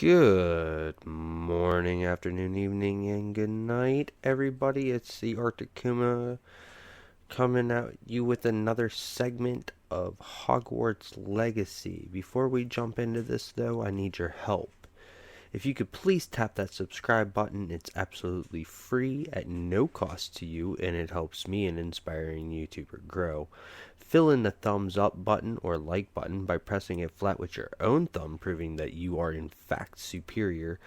Good morning, afternoon, evening, and good night, everybody. It's the Arctic Kuma coming at you with another segment of Hogwarts Legacy. Before we jump into this, though, I need your help. If you could please tap that subscribe button, it's absolutely free at no cost to you, and it helps me in inspiring YouTuber grow. Fill in the thumbs up button or like button by pressing it flat with your own thumb, proving that you are in fact superior.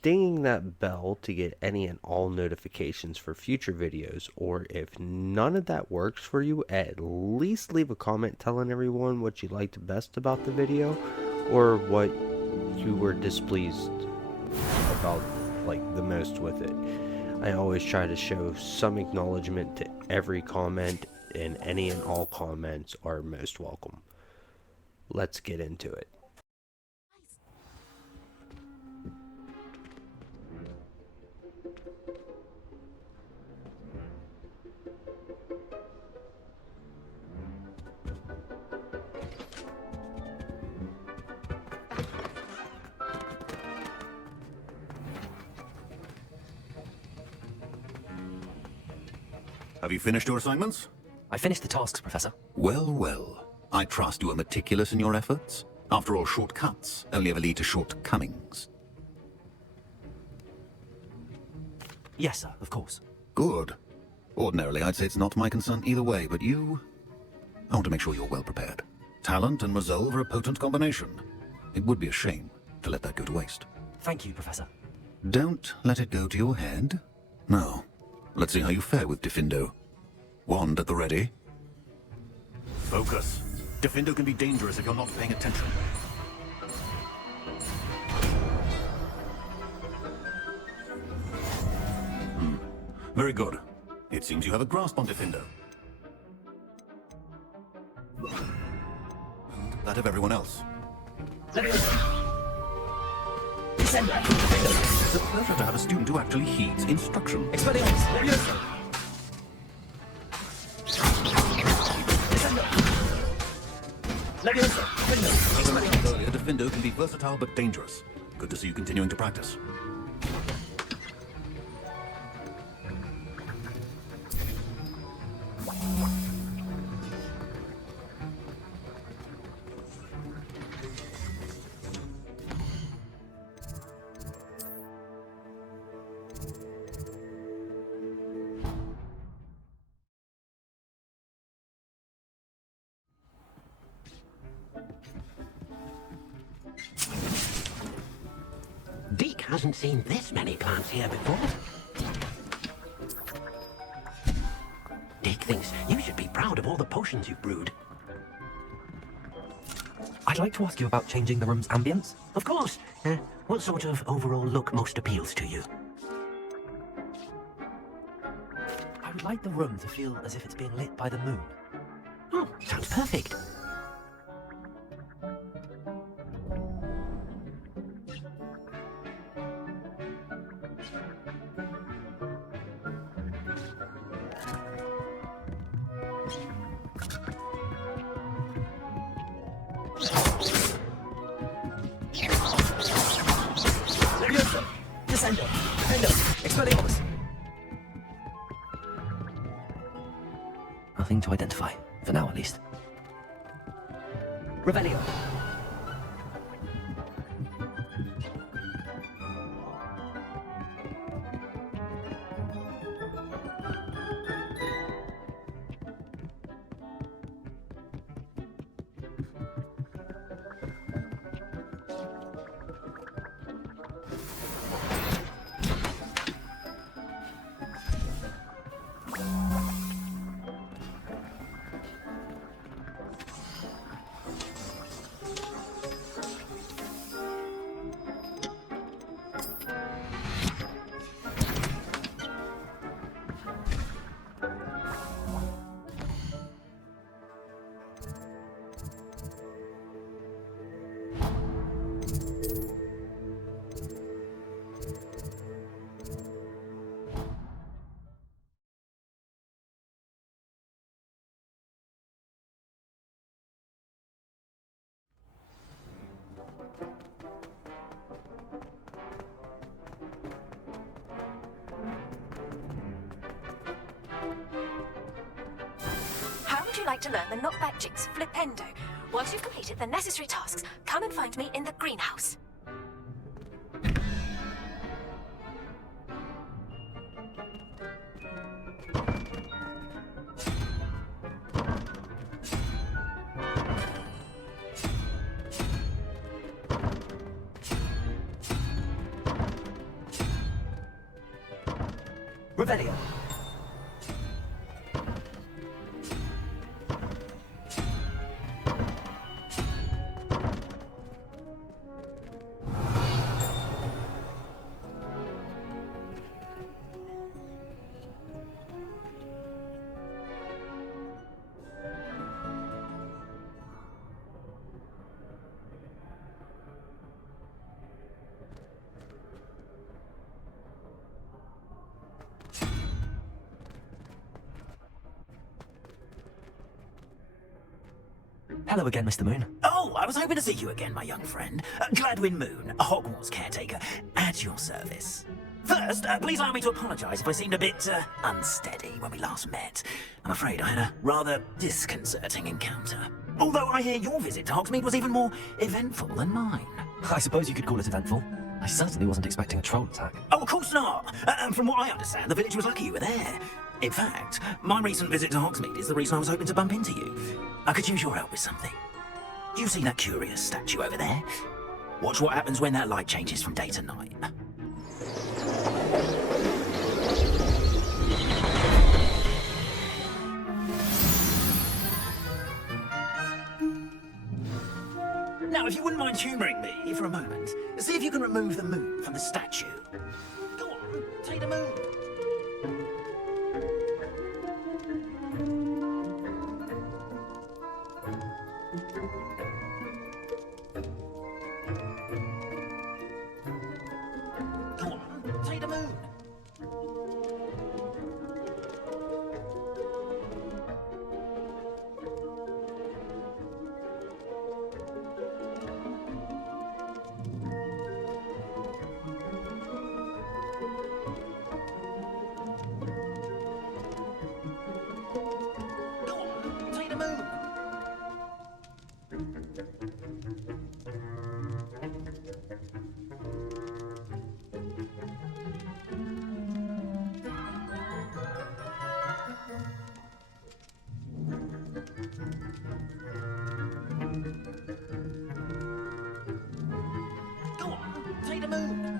Dinging that bell to get any and all notifications for future videos, or if none of that works for you, at least leave a comment telling everyone what you liked best about the video, or what you were displeased about the most with it. I always try to show some acknowledgement to every comment, and any and all comments are most welcome. Let's get into it. Have you finished your assignments? I finished the tasks, Professor. Well, well. I trust you are meticulous in your efforts. After all, shortcuts only ever lead to shortcomings. Yes, sir, of course. Good. Ordinarily, I'd say it's not my concern either way, but you... I want to make sure you're well prepared. Talent and resolve are a potent combination. It would be a shame to let that go to waste. Thank you, Professor. Don't let it go to your head. Now, let's see how you fare with Diffindo. Wand at the ready. Focus. Diffindo can be dangerous if you're not paying attention. Very good. It seems you have a grasp on Diffindo. And that of everyone else. It's a pleasure to have a student who actually heeds instruction. Earlier, Diffindo can be versatile but dangerous. Good to see you continuing to practice. Deke hasn't seen this many plants here before. Deke thinks you should be proud of all the potions you've brewed. I'd like to ask you about changing the room's ambience. Of course. What sort of overall look most appeals to you? I would like the room to feel as if it's being lit by the moon. Oh, sounds perfect. Nothing to identify, for now at least. Revelio. like to learn the knockback jigs flipendo. Once you've completed the necessary tasks, come and find me in the greenhouse. Revelio. Hello again, Mr. Moon. Oh, I was hoping to see you again, my young friend. Gladwin Moon, a Hogwarts caretaker, at your service. First, please allow me to apologise if I seemed a bit unsteady when we last met. I'm afraid I had a rather disconcerting encounter. Although I hear your visit to Hogsmeade was even more eventful than mine. I suppose you could call it eventful. I certainly wasn't expecting a troll attack. Oh, of course not. And from what I understand, the village was lucky you were there. In fact, my recent visit to Hogsmeade is the reason I was hoping to bump into you. I could use your help with something. You see that curious statue over there? Watch what happens when that light changes from day to night. Now, if you wouldn't mind humouring me for a moment, see if you can remove the moon from the statue. Go on, take the moon. Go on, take the moon. Go on, take the moon. Go on, take the moon.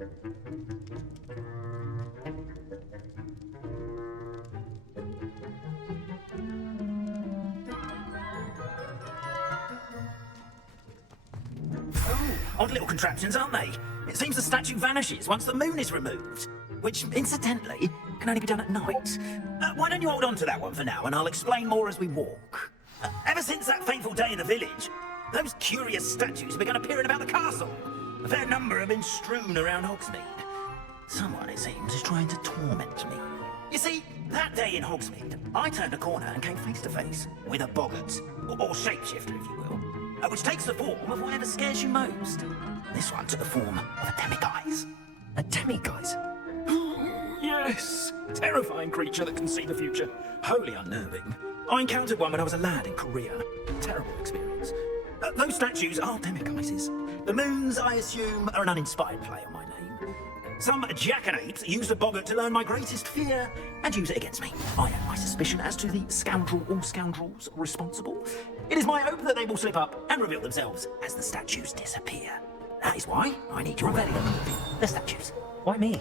Oh, odd little contraptions, aren't they? It seems the statue vanishes once the moon is removed, which, incidentally, can only be done at night. Why don't you hold on to that one for now, and I'll explain more as we walk. Ever since that fateful day in the village, those curious statues began appearing about the castle. A fair number have been strewn around Hogsmeade. Someone, it seems, is trying to torment me. You see, that day in Hogsmeade, I turned a corner and came face to face with a boggart, or shapeshifter, if you will, which takes the form of whatever scares you most. This one took the form of a demiguise. A demiguise? Yes, terrifying creature that can see the future. Wholly unnerving. I encountered one when I was a lad in Korea. Terrible experience. Those statues are demiguises. The moons, I assume, are an uninspired play on my name. Some jackanapes used a boggart to learn my greatest fear and use it against me. I have my suspicion as to the scoundrel or scoundrels responsible. It is my hope that they will slip up and reveal themselves as the statues disappear. That is why I need your ready the statues. Why me?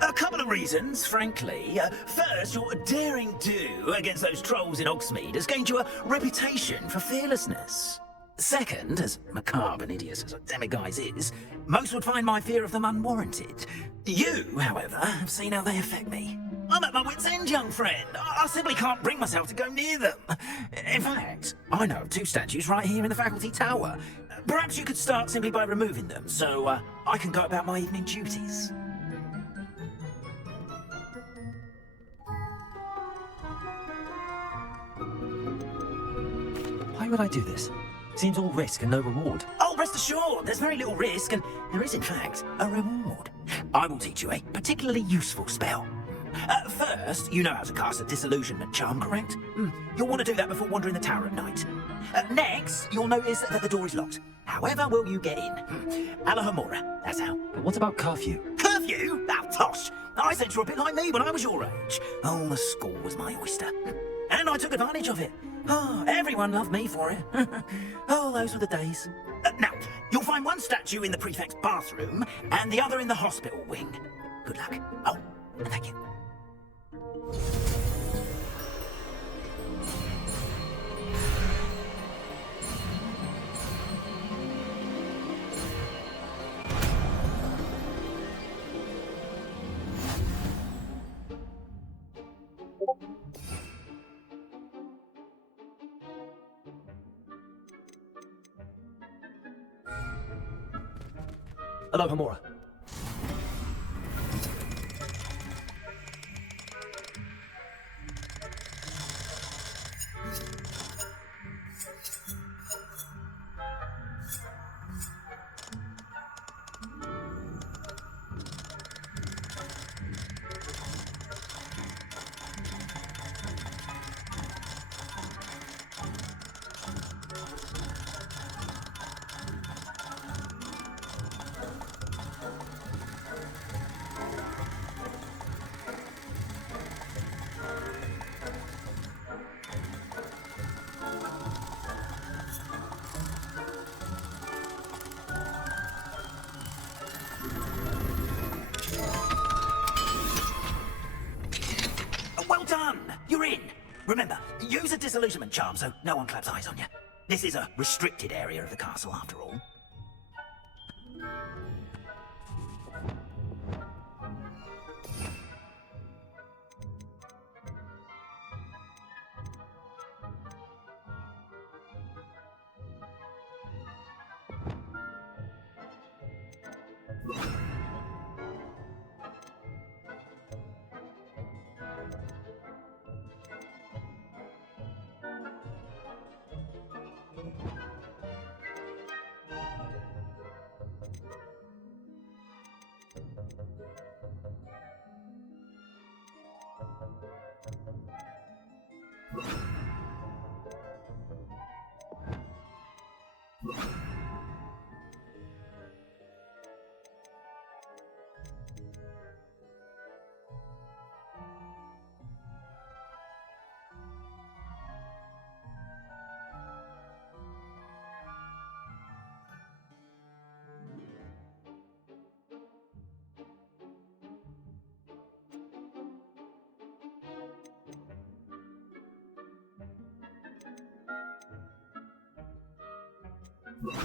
A couple of reasons, frankly. First, your daring do against those trolls in Hogsmeade has gained you a reputation for fearlessness. Second, as macabre and hideous as a demiguise is, most would find my fear of them unwarranted. You, however, have seen how they affect me. I'm at my wit's end, young friend. I simply can't bring myself to go near them. In fact, I know of two statues right here in the faculty tower. Perhaps you could start simply by removing them, so I can go about my evening duties. Why would I do this? Seems all risk and no reward. Oh, rest assured, there's very little risk, and there is, in fact, a reward. I will teach you a particularly useful spell. First, you know how to cast a disillusionment charm, correct? You'll want to do that before wandering the tower at night. Next, you'll notice that the door is locked. However will you get in? Alahomora, that's how. But what about curfew? Curfew? Oh, tosh! I said you were a bit like me when I was your age. Oh, the school was my oyster. And I took advantage of it. Oh, everyone loved me for it. Oh, those were the days. Now, you'll find one statue in the prefect's bathroom and the other in the hospital wing. Good luck. Oh, and thank you. Hello, Homura. Well done! You're in! Remember, use a disillusionment charm so no one claps eyes on you. This is a restricted area of the castle, after all. Revenue.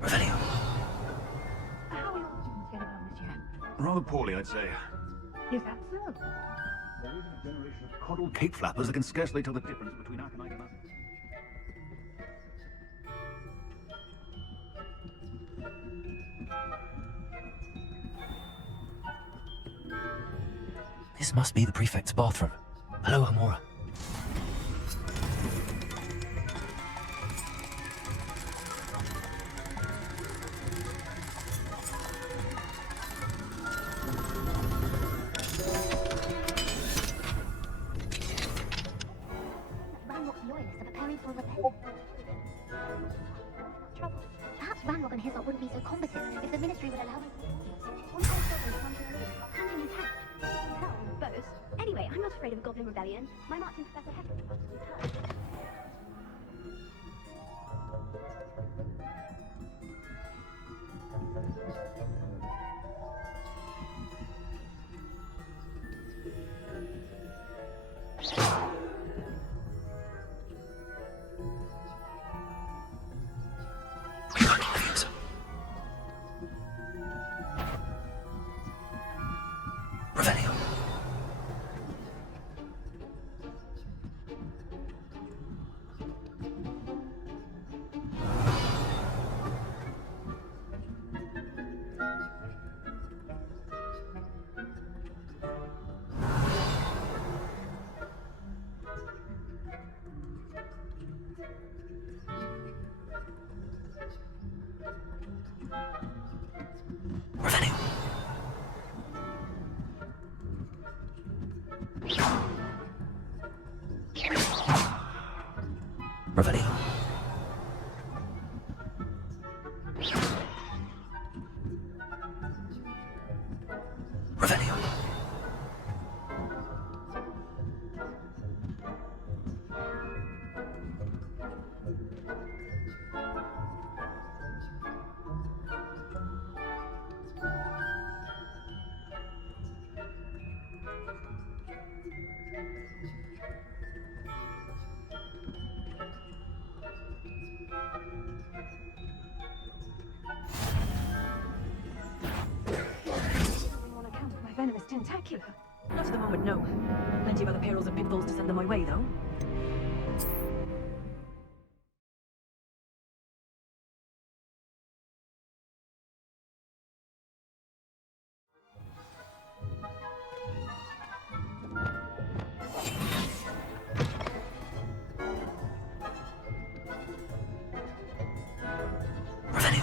Revenue. How are your students getting on this year? Rather poorly, I'd say. Is that so? There is a generation of coddled cape flappers that can scarcely tell the difference between aconite and nothing. This must be the prefect's bathroom. Hello, Hamura. Ranrock's loyalists are preparing for a rebellion. Trouble. Perhaps Ranrock and Hislop wouldn't be so combative if the ministry would allow them. One whole goblin comes in hand in intact. Hell, boast. Anyway, I'm not afraid of a goblin rebellion. My Martin Professor Heckle must have returned. Revenue. Revenue. Revenue. Revenue. On account of my venomous tentacular. Not at the moment, no. Plenty of other perils and pitfalls to send them my way, though. Revenue.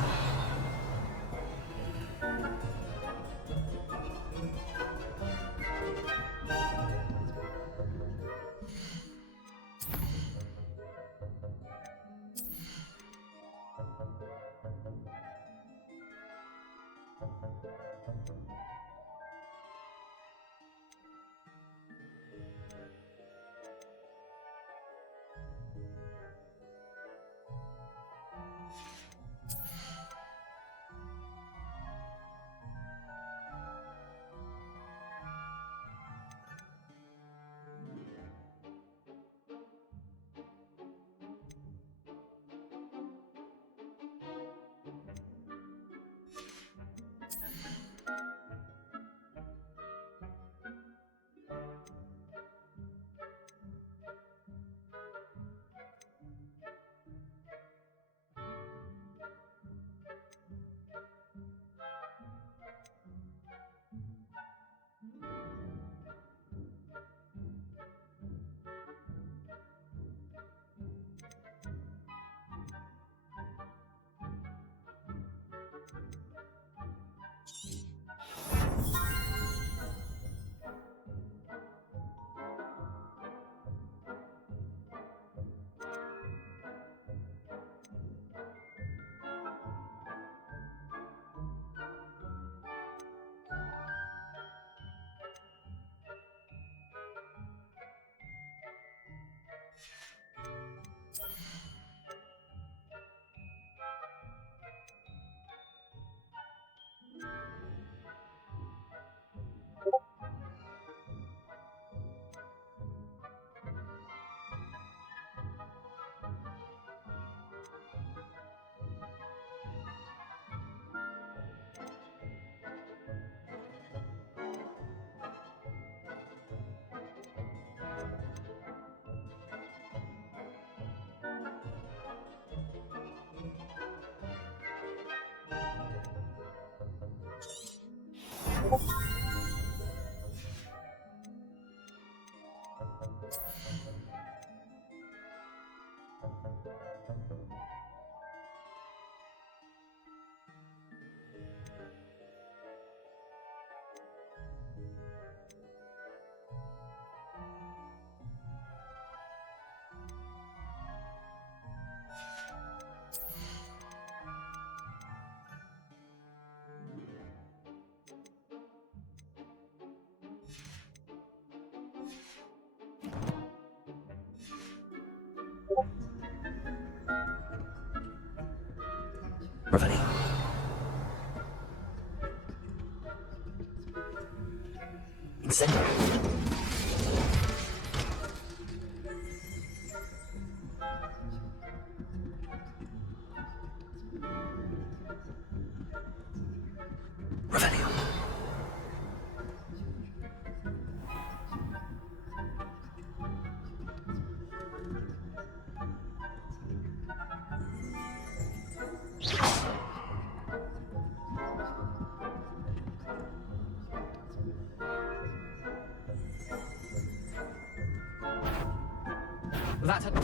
Revelio. Incendio. Revelio.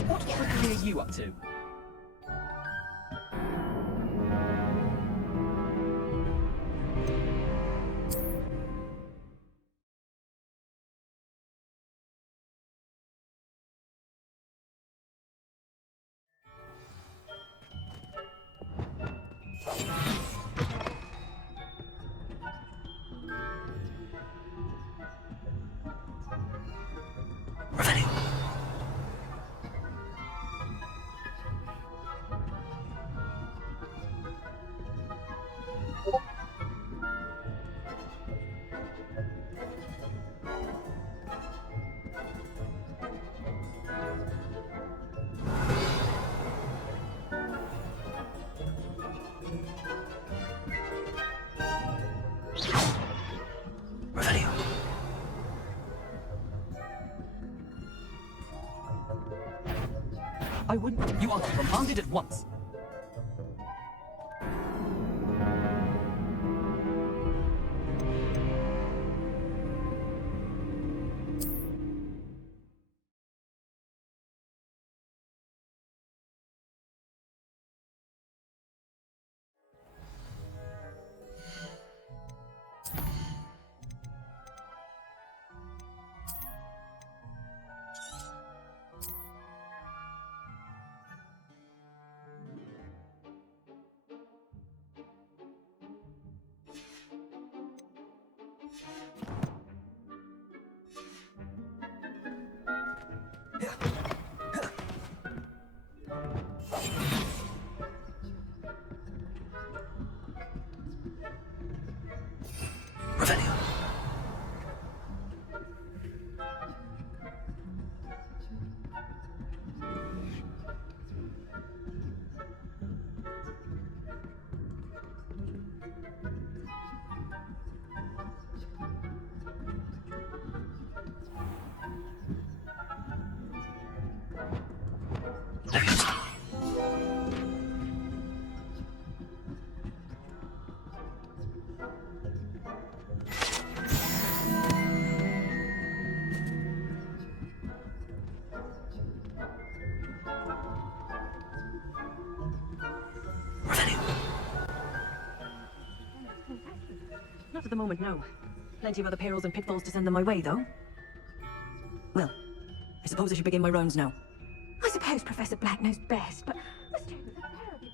What trickery are you up to? Revelio. Revelio. I wouldn't. You are commanded at once. Revelio. Revelio. Not at the moment, no. Plenty of other perils and pitfalls to send them my way, though. Well, I suppose I should begin my rounds now. I suppose Professor Black knows best, but this chamber's a terribly...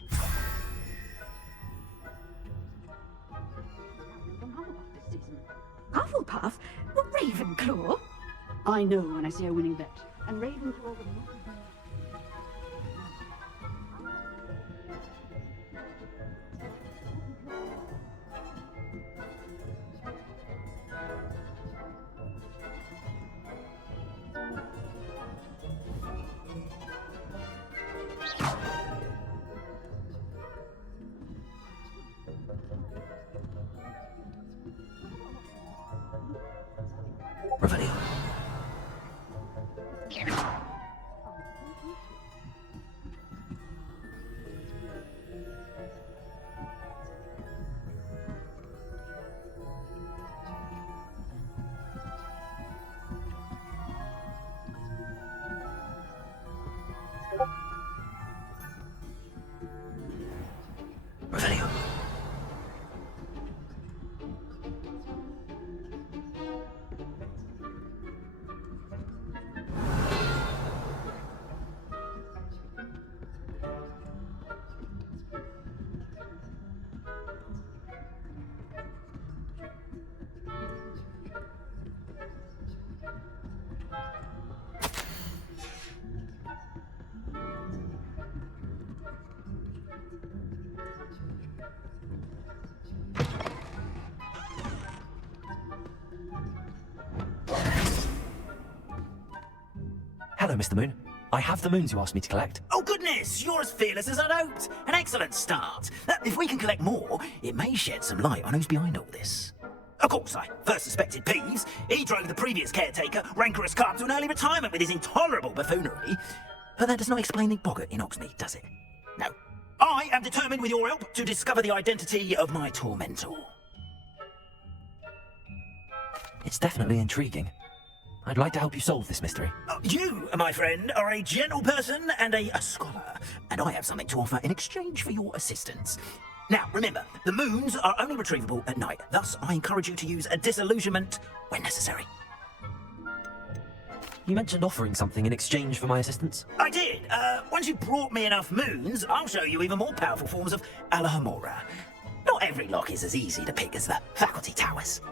From Hufflepuff this season. Hufflepuff? Well, Ravenclaw? I know when I see a winning bet. And Ravenclaw would not have been... Revelio. Hello, Mr. Moon. I have the moons you asked me to collect. Oh goodness, you're as fearless as I'd hoped. An excellent start. If we can collect more, it may shed some light on who's behind all this. Of course, I first suspected Peeves. He drove the previous caretaker, Rancorous Carp, to an early retirement with his intolerable buffoonery. But that does not explain the boggart in Hogsmeade, does it? No. I am determined, with your help, to discover the identity of my tormentor. It's definitely intriguing. I'd like to help you solve this mystery. You, my friend, are a gentle person and a scholar, and I have something to offer in exchange for your assistance. Now, remember, the moons are only retrievable at night. Thus, I encourage you to use a disillusionment when necessary. You mentioned offering something in exchange for my assistance? I did. Once you've brought me enough moons, I'll show you even more powerful forms of Alhamora. Not every lock is as easy to pick as the faculty towers.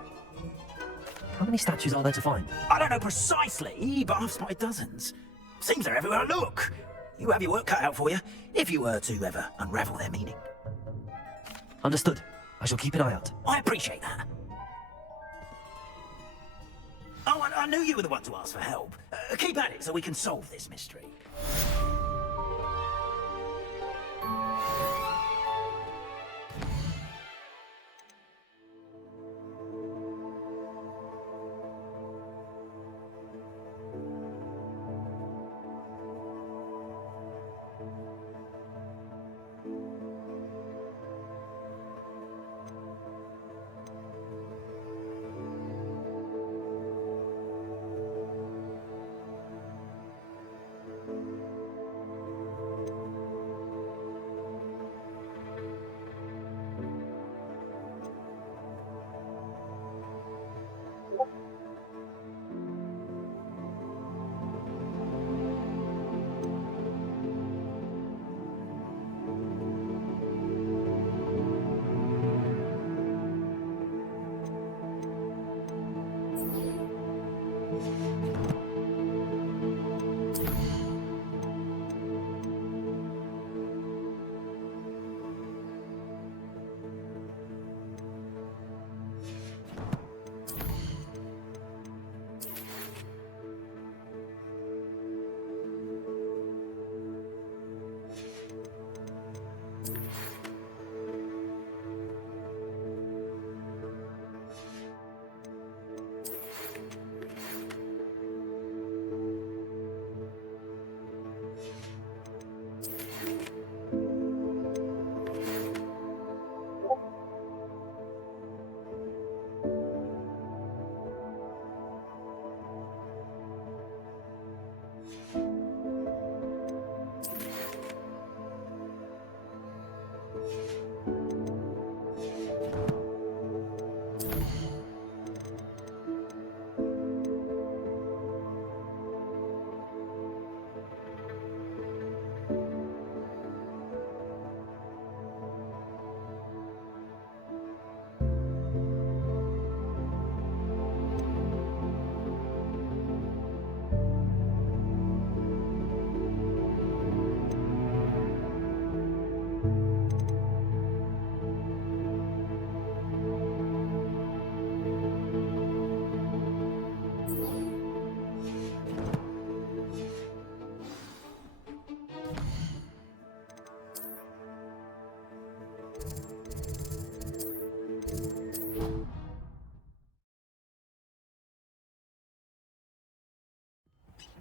How many statues are there to find? I don't know precisely, but I've spotted dozens. Seems they're everywhere I look. You have your work cut out for you, if you were to ever unravel their meaning. Understood. I shall keep an eye out. I appreciate that. Oh, I knew you were the one to ask for help. Keep at it so we can solve this mystery.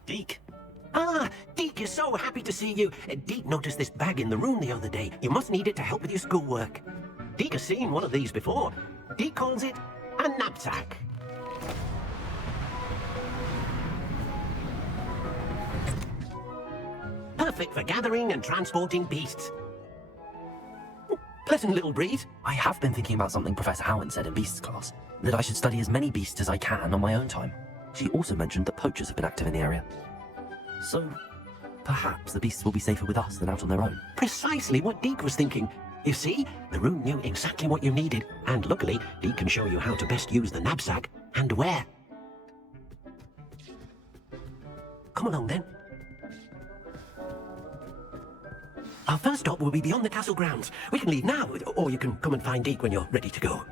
Deke? Ah, Deke is so happy to see you. Deke noticed this bag in the room the other day. You must need it to help with your schoolwork. Deke has seen one of these before. Deke calls it a knapsack. Perfect for gathering and transporting beasts. Pleasant little breed. I have been thinking about something Professor Howland said in Beasts class, that I should study as many beasts as I can on my own time. She also mentioned that poachers have been active in the area. So, perhaps the beasts will be safer with us than out on their own. Precisely what Deke was thinking. You see, the room knew exactly what you needed, and luckily, Deke can show you how to best use the knapsack and where. Come along then. Our first stop will be beyond the castle grounds. We can leave now, or you can come and find Deke when you're ready to go.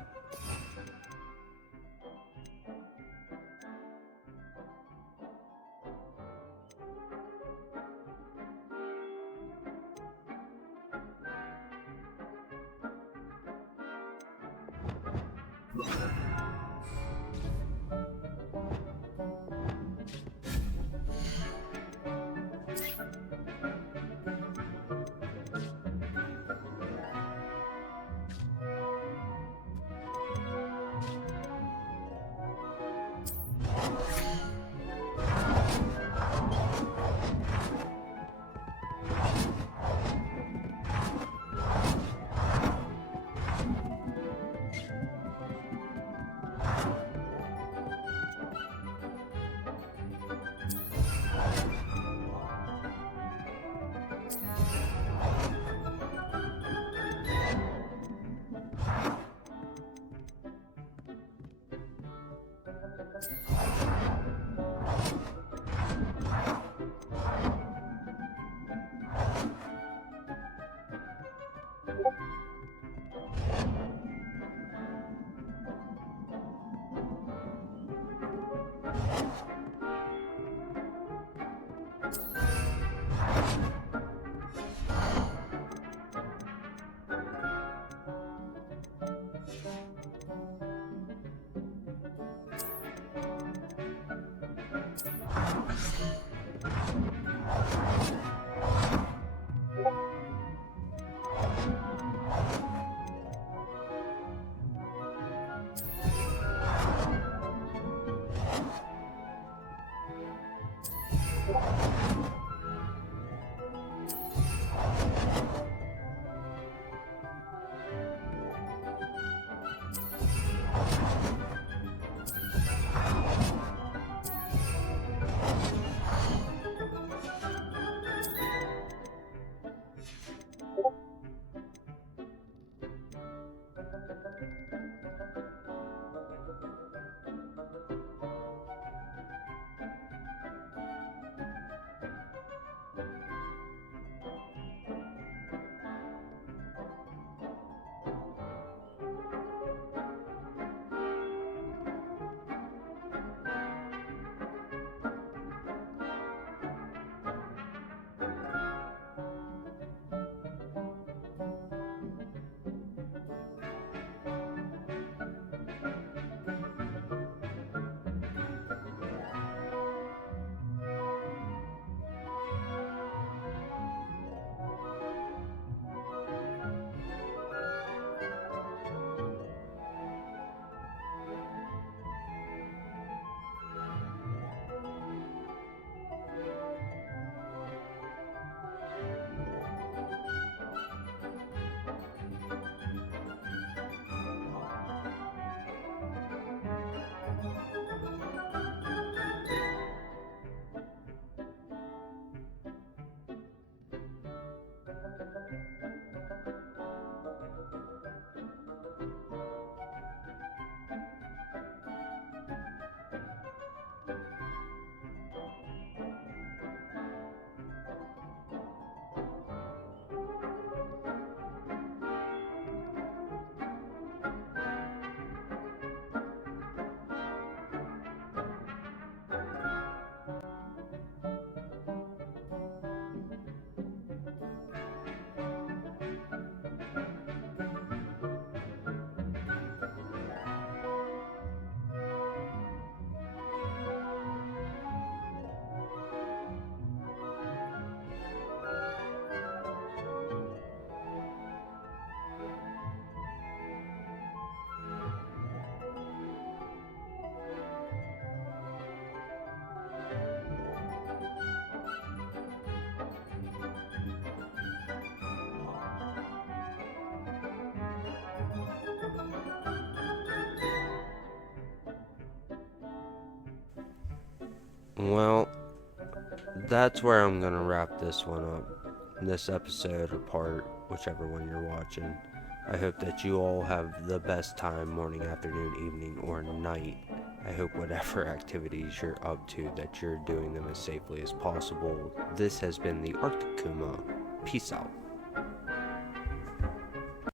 Well, that's where I'm gonna wrap this one up. This episode apart, whichever one you're watching. I hope that you all have the best time, morning, afternoon, evening, or night. I hope whatever activities you're up to, that you're doing them as safely as possible. This has been the Arctic Kuma. Peace out.